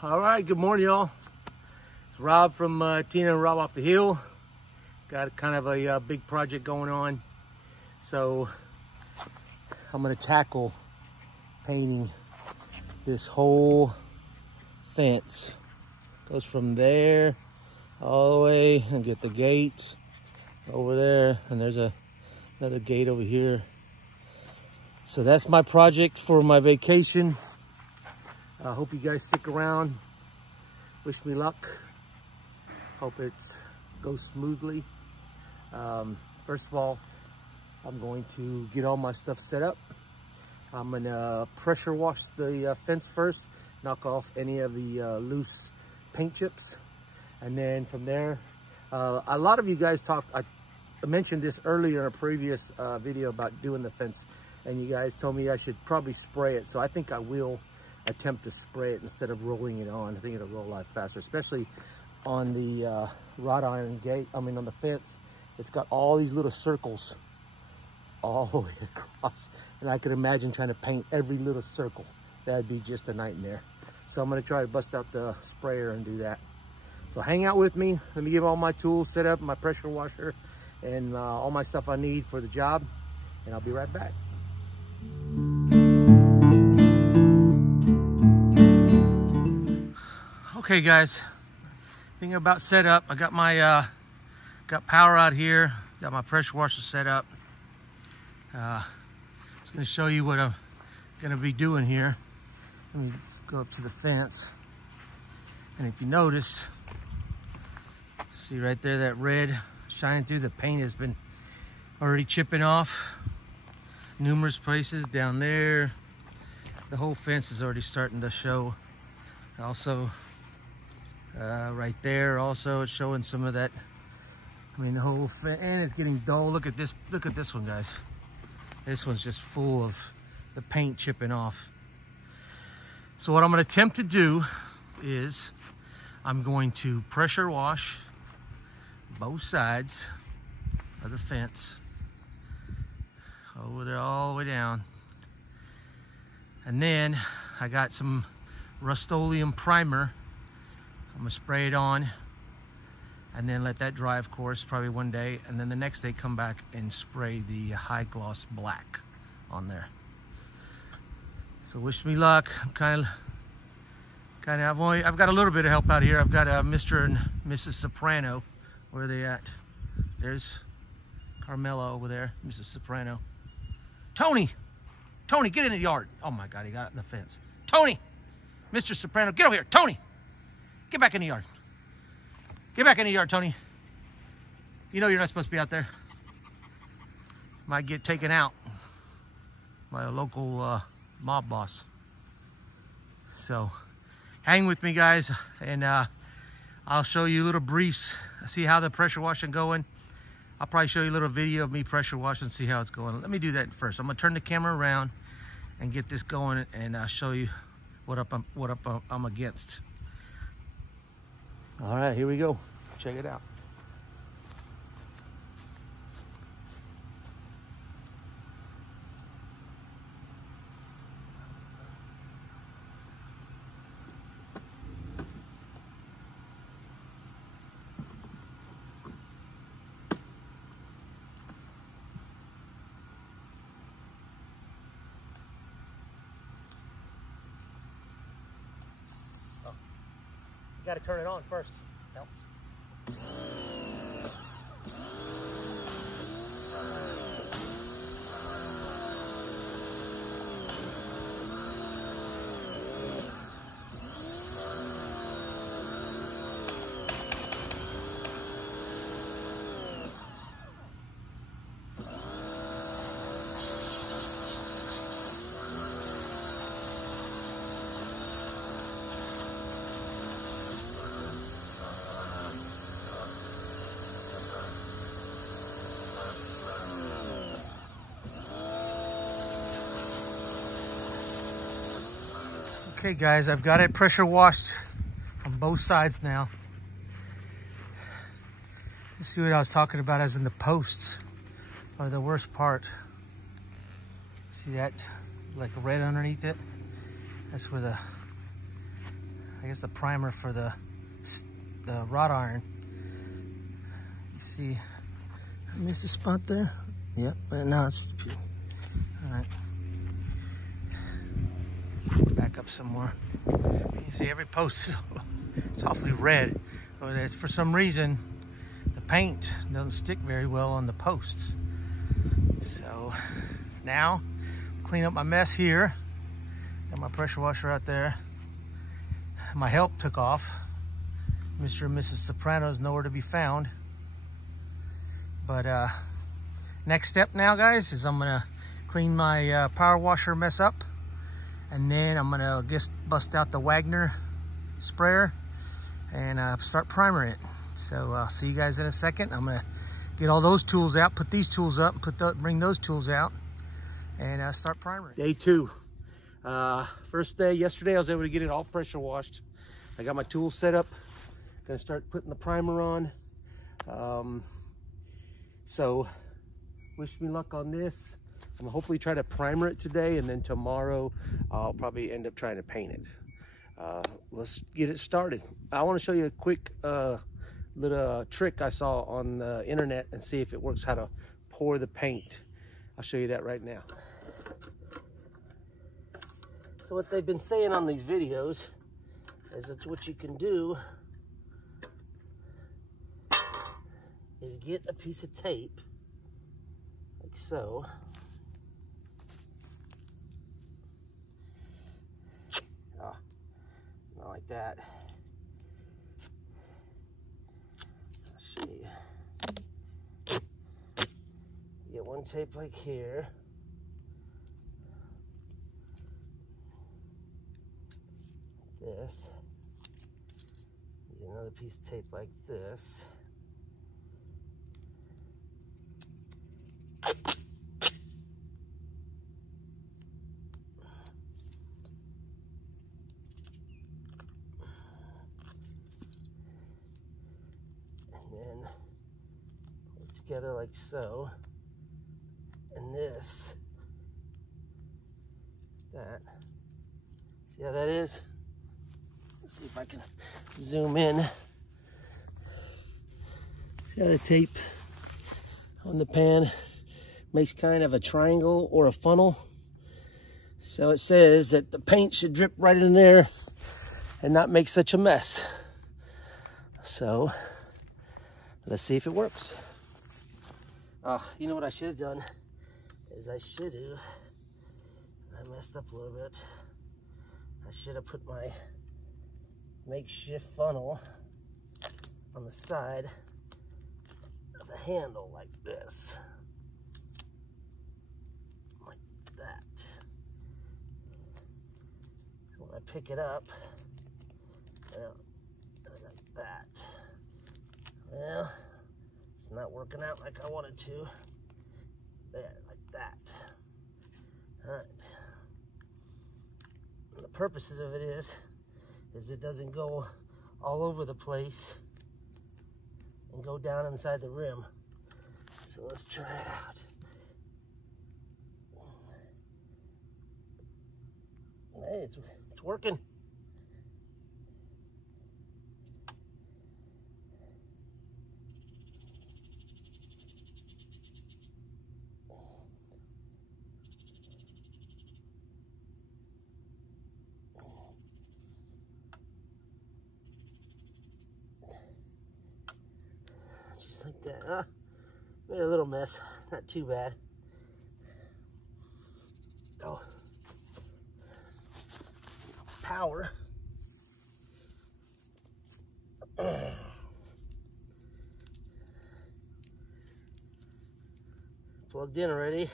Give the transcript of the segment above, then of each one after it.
All right, good morning, y'all. It's Rob from Tina and Rob Off the Hill. Got kind of a big project going on. So I'm gonna tackle painting this whole fence. Goes from there all the way and get the gate over there. And there's another gate over here. So that's my project for my vacation. I hope you guys stick around. Wish me luck. Hope it goes smoothly. First of all, I'm going to get all my stuff set up. I'm gonna pressure wash the fence first, knock off any of the loose paint chips. And then from there, a lot of you guys I mentioned this earlier in a previous video about doing the fence, and you guys told me I should probably spray it. So I think I will attempt to spray it instead of rolling it on. I think it'll roll a lot faster, especially on the wrought iron gate. I mean, on the fence, it's got all these little circles all the way across. And I could imagine trying to paint every little circle. That'd be just a nightmare. So I'm gonna try to bust out the sprayer and do that. So hang out with me. Let me get all my tools set up, my pressure washer, and all my stuff I need for the job. And I'll be right back. Okay guys, thinking about setup. I got my got power out here, got my pressure washer set up. Just gonna show you what I'm gonna be doing here. Let me go up to the fence. And if you notice, see right there, that red shining through, the paint has been already chipping off numerous places down there. The whole fence is already starting to show. Also, right there also it's showing some of that. I mean, the whole fence, and it's getting dull. Look at this one, guys. This one's just full of the paint chipping off. So what I'm going to attempt to do is I'm going to pressure wash both sides of the fence over there all the way down. And then I got some Rust-Oleum primer. I'm gonna spray it on and then let that dry, of course, probably one day. And then the next day come back and spray the high gloss black on there. So wish me luck. I'm I've got a little bit of help out here. I've got Mr. and Mrs. Soprano. Where are they at? There's Carmela over there, Mrs. Soprano. Tony, get in the yard. Oh my God, he got it in the fence. Tony, Mr. Soprano, get over here. Tony, get back in the yard. Get back in the yard, Tony. You know you're not supposed to be out there. Might get taken out by a local mob boss. So hang with me, guys, and I'll show you a little briefs, see how the pressure washing going. I'll probably show you a little video of me pressure washing, see how it's going. Let me do that first. I'm gonna turn the camera around and get this going, and I'll show you what I'm against. All right, here we go. Check it out. Got to turn it on first. Nope. Okay guys, I've got it pressure washed on both sides now. Let's see what I was talking about as in the posts are the worst part. See that like red underneath it? That's where I guess the primer for the wrought iron. You see, I missed a spot there. Yep, and now it's all right. Back up some more. You see every post is it's awfully red. But it's, for some reason, the paint doesn't stick very well on the posts. So now, clean up my mess here. Got my pressure washer out there. My help took off. Mr. and Mrs. Soprano's nowhere to be found. But next step now, guys, is I'm gonna clean my power washer mess up. And then I'm gonna just bust out the Wagner sprayer and start primering it. So I'll see you guys in a second. I'm gonna get all those tools out, put these tools up, and bring those tools out, and start primering. Day 2. First day, yesterday, I was able to get it all pressure washed. I got my tools set up. Gonna start putting the primer on. So wish me luck on this. I'm gonna hopefully try to primer it today, and then tomorrow I'll probably end up trying to paint it. Let's get it started. I want to show you a quick little trick I saw on the internet and see if it works, how to pour the paint. I'll show you that right now. So what they've been saying on these videos is that what you can do is get a piece of tape like so. Not like that. I'll show you. You get one tape like here. This. You get another piece of tape like this. Together like so, and this, that. See how that is? Let's see if I can zoom in. See how the tape on the pan makes kind of a triangle or a funnel. So it says that the paint should drip right in there and not make such a mess. So let's see if it works. You know what I should have done is I messed up a little bit. I should have put my makeshift funnel on the side of the handle like this. Like that. So when I pick it up, well, like that. Well, it's not working out like I wanted to. There, like that. All right. And the purposes of it is it doesn't go all over the place and go down inside the rim. So let's try it out. Hey, it's working. Like that, made a little mess, not too bad. Oh, power. Plugged in already.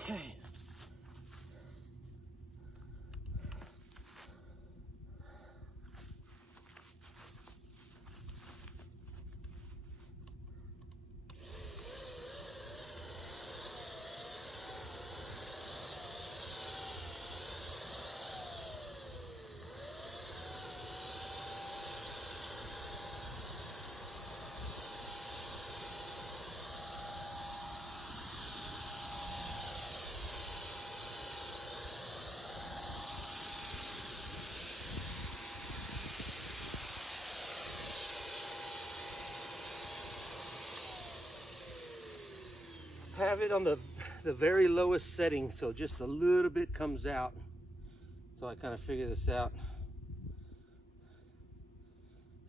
Okay. have it on the very lowest setting, so just a little bit comes out. So I kind of figure this out.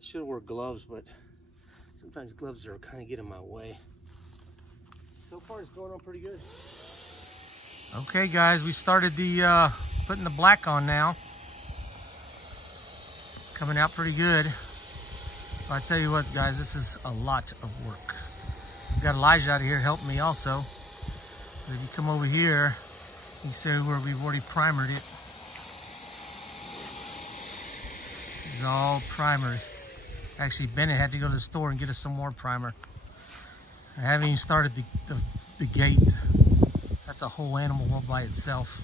I should wear gloves, but sometimes gloves are kind of get in my way. So far it's going on pretty good. Okay guys, we started the putting the black on now. It's coming out pretty good. But I tell you what guys, this is a lot of work. We've got Elijah out here helping me also. So if you come over here, you see where we've already primered it. It's all primered. Actually, Bennett had to go to the store and get us some more primer. I haven't even started the gate. That's a whole animal all by itself.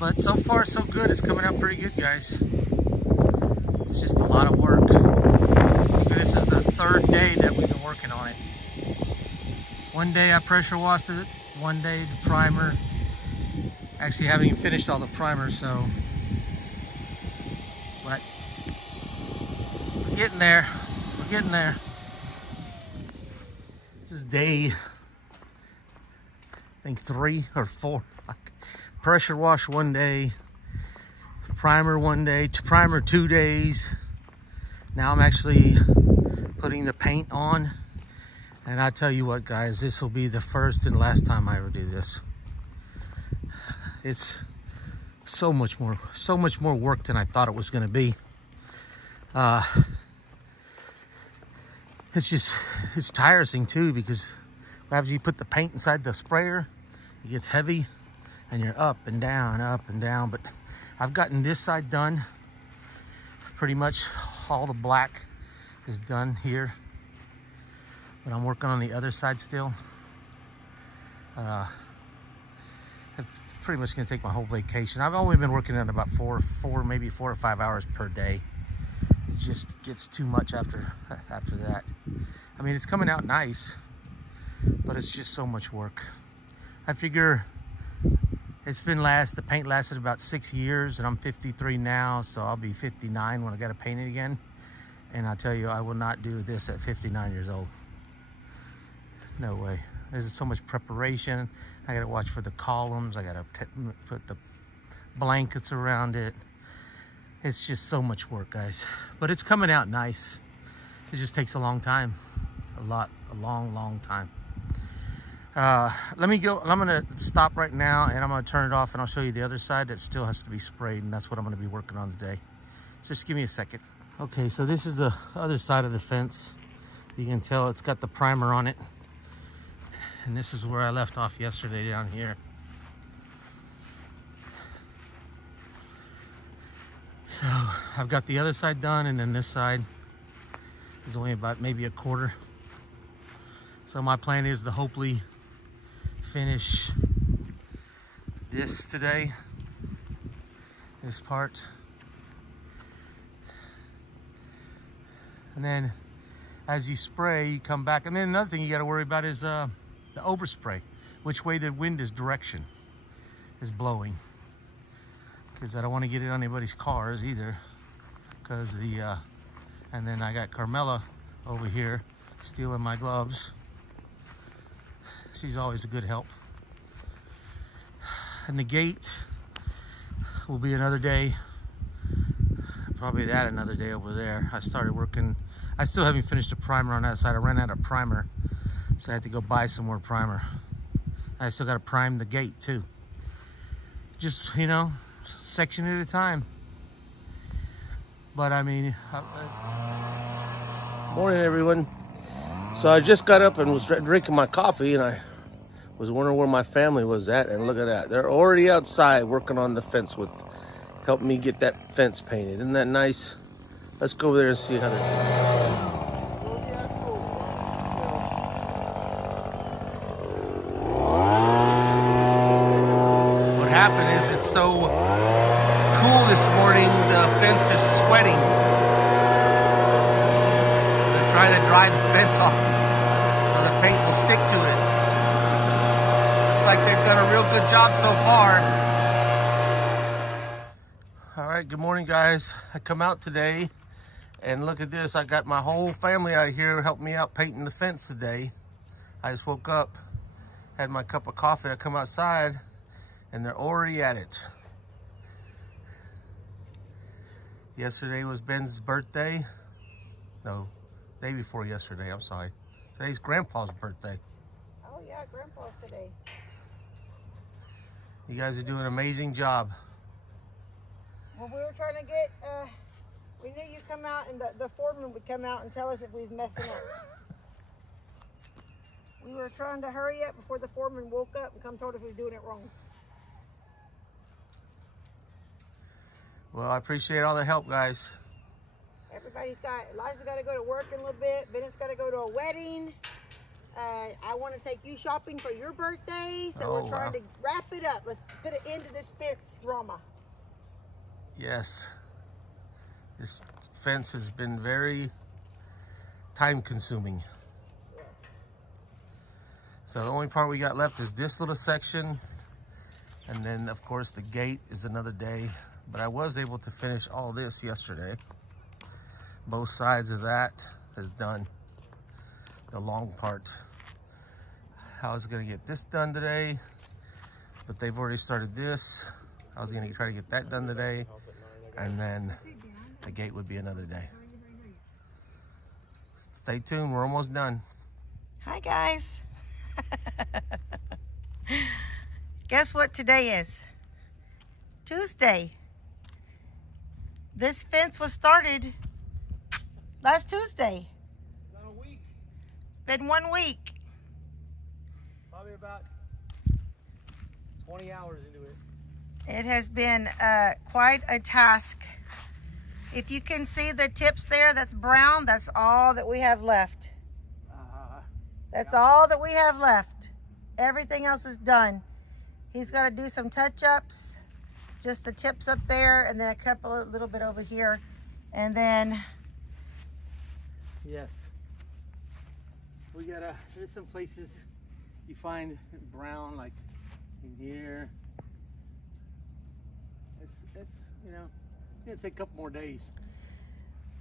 But so far, so good. It's coming out pretty good, guys. It's just a lot of work. This is the third day that we've been working on it. One day I pressure washed it. One day the primer. Actually, haven't even finished all the primer, so. But we're getting there. We're getting there. This is day, I think 3 or 4. Pressure wash one day, primer one day, primer 2 days. Now I'm actually putting the paint on. And I tell you what guys, this will be the first and last time I ever do this. It's so much more work than I thought it was gonna be. It's tiresome too, because after you put the paint inside the sprayer, it gets heavy and you're up and down. But I've gotten this side done. Pretty much all the black is done here. But I'm working on the other side still. It's pretty much gonna take my whole vacation. I've only been working on about maybe 4 or 5 hours per day. It just gets too much after that. I mean, it's coming out nice, but it's just so much work. I figure the paint lasted about 6 years, and I'm 53 now, so I'll be 59 when I gotta paint it again. And I tell you, I will not do this at 59 years old. No way. There's so much preparation. I gotta watch for the columns. I gotta put the blankets around it. It's just so much work, guys. But it's coming out nice. It just takes a long time. A long time. Let me go. I'm gonna stop right now and I'm gonna turn it off and I'll show you the other side that still has to be sprayed, and that's what I'm gonna be working on today. So just give me a second. Okay, so this is the other side of the fence. You can tell it's got the primer on it. And this is where I left off yesterday down here. So I've got the other side done, and then this side is only about maybe a quarter. So my plan is to hopefully finish this today, this part. And then as you spray, you come back. And then another thing you got to worry about is the overspray, which way the wind is blowing. Because I don't want to get it on anybody's cars either. Because and then I got Carmela over here stealing my gloves. She's always a good help. And the gate will be another day. Probably another day over there. I started working. I still haven't finished the primer on that side. I ran out of primer, so I had to go buy some more primer. I still got to prime the gate too. Just, you know, section at a time. But I mean, morning everyone. So I just got up and was drinking my coffee, and I was wondering where my family was at, and look at that. They're already outside working on the fence helping me get that fence painted. Isn't that nice? Let's go over there and see how they're doing. What happened is it's so cool this morning, the fence is sweating. They're trying to dry the fence off so the paint will stick to it. Looks like they've done a real good job so far. All right, good morning guys. I come out today and look at this. I got my whole family out here helping me out painting the fence today. I just woke up Had my cup of coffee. I come outside and they're already at it. Yesterday was Ben's birthday. No, day before yesterday, I'm sorry. Today's Grandpa's birthday. Oh yeah, Grandpa's today. You guys are doing an amazing job. Well, we were trying to get, we knew you'd come out and the foreman would come out and tell us if we was messing up. We were trying to hurry up before the foreman woke up and come told us we was doing it wrong. Well, I appreciate all the help, guys. Everybody's got, Eliza's got to go to work in a little bit. Bennett's got to go to a wedding. I want to take you shopping for your birthday. So we're trying to wrap it up. Let's put an end to this fence drama. Yes. This fence has been very time consuming. Yes. So the only part we got left is this little section. And then of course the gate is another day. But I was able to finish all this yesterday. Both sides of that is done. The long part. I was gonna get this done today, but they've already started this. I was gonna try to get that done today, and then the gate would be another day. Stay tuned, we're almost done. Hi guys. Guess what today is? Tuesday. This fence was started last Tuesday. It's been a week. It's been 1 week. Probably about 20 hours into it. It has been quite a task. If you can see the tips there, that's brown, that's all that we have left. That's all that we have left. Everything else is done. He's got to do some touch-ups, just the tips up there, and then a little bit over here. And then... Yes. We gotta, there's some places you find brown, like in here. It's you know, it's gonna take a couple more days.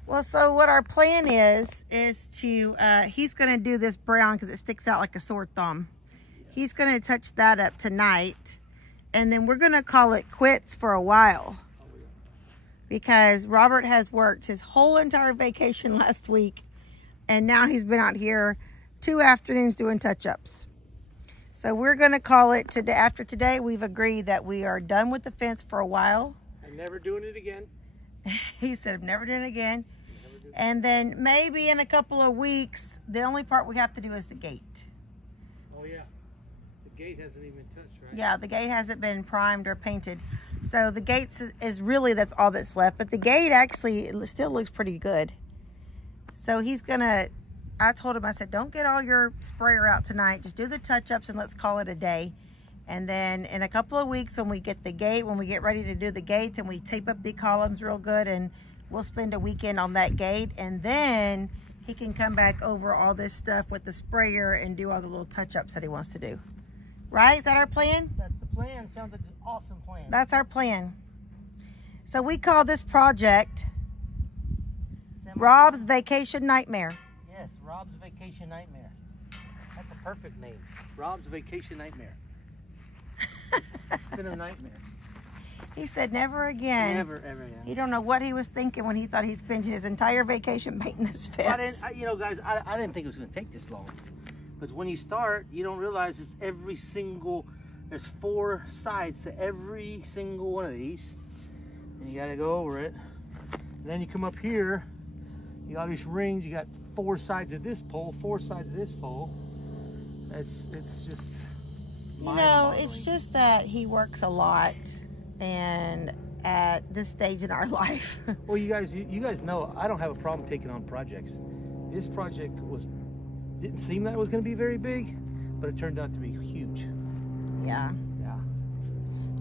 Well, so what our plan is to, he's gonna do this brown because it sticks out like a sore thumb. Yeah. He's gonna touch that up tonight, and then we're gonna call it quits for a while. Oh, yeah. Because Robert has worked his whole entire vacation last week, and now he's been out here 2 afternoons doing touch-ups. So we're gonna call it today. After today, we've agreed that we are done with the fence for a while. I'm never doing it again. He said, I'm never doing it again. And then maybe in a couple of weeks, the only part we have to do is the gate. Oh yeah, the gate hasn't even been touched, right? Yeah, the gate hasn't been primed or painted. So the gate is really, that's all that's left. But the gate actually still looks pretty good. So he's gonna, I told him, I said, don't get all your sprayer out tonight. Just do the touch-ups and let's call it a day. And then in a couple of weeks when we get the gate, when we get ready to do the gate and we tape up the columns real good, and we'll spend a weekend on that gate, and then he can come back over all this stuff with the sprayer and do all the little touch-ups that he wants to do. Right? Is that our plan? That's the plan. Sounds like an awesome plan. That's our plan. So we call this project Rob's Vacation Nightmare. Yes, Rob's Vacation Nightmare. That's a perfect name. Rob's Vacation Nightmare. It's been a nightmare. He said never again. Never, ever again. You don't know what he was thinking when he thought he'd spend his entire vacation painting this fence. You know, guys, I didn't think it was going to take this long. But when you start, you don't realize it's every single, there's 4 sides to every single one of these. And you got to go over it. And then you come up here, you got all these rings, you got 4 sides of this pole, 4 sides of this pole. It's just... You know, it's just that he works a lot, and at this stage in our life. Well, you guys know I don't have a problem taking on projects. This project didn't seem that it was going to be very big, but it turned out to be huge. Yeah. Yeah.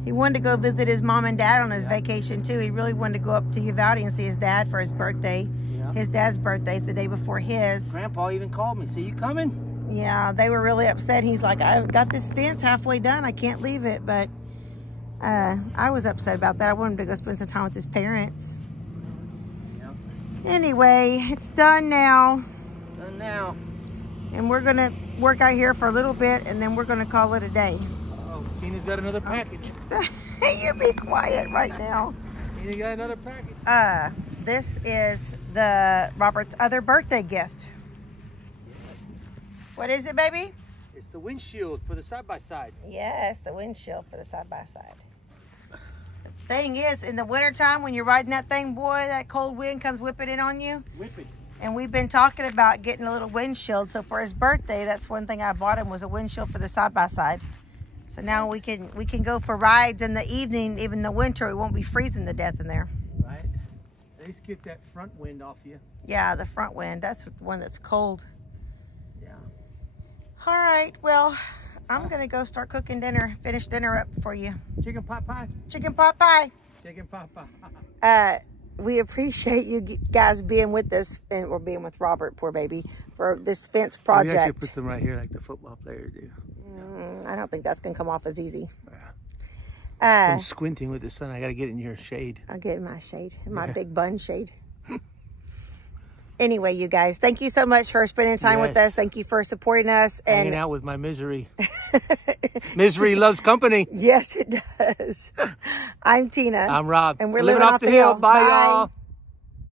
He wanted to go visit his mom and dad on his vacation too. He really wanted to go up to Uvalde and see his dad for his birthday. Yeah. His dad's birthday is the day before his. Grandpa even called me. "See, you coming?" Yeah, they were really upset. He's like, I've got this fence halfway done. I can't leave it. But I was upset about that. I wanted him to go spend some time with his parents. Yep. Anyway, it's done now. Done now. And we're gonna work out here for a little bit, and then we're gonna call it a day. Oh, Tina's got another package. You be quiet right now. Tina got another package. This is the Robert's other birthday gift. Yes. What is it, baby? It's the windshield for the side-by-side. Yes, the windshield for the side-by-side. The thing is, in the wintertime, when you're riding that thing, boy, that cold wind comes whipping in on you. Whipping. And we've been talking about getting a little windshield. So for his birthday, that's one thing I bought him, was a windshield for the side-by-side. So now we can go for rides in the evening, even in the winter. We won't be freezing to death in there. Right. At least get that front wind off you. Yeah, the front wind. That's the one that's cold. Yeah. All right. Well, I'm going to go start cooking dinner, finish dinner up for you. Chicken pot pie. Chicken pot pie. Chicken pot pie. We appreciate you guys being with us, and we're being with Robert, poor baby, for this fence project. We actually put some right here like the football players do. I don't think that's going to come off as easy. I'm squinting with the sun. I got to get in your shade. I'll get in my shade, in my big bun shade. Anyway, you guys, thank you so much for spending time with us. Thank you for supporting us. And hanging out with my misery. Misery loves company. Yes, it does. I'm Tina. I'm Rob. And we're living off the hill. Bye, y'all.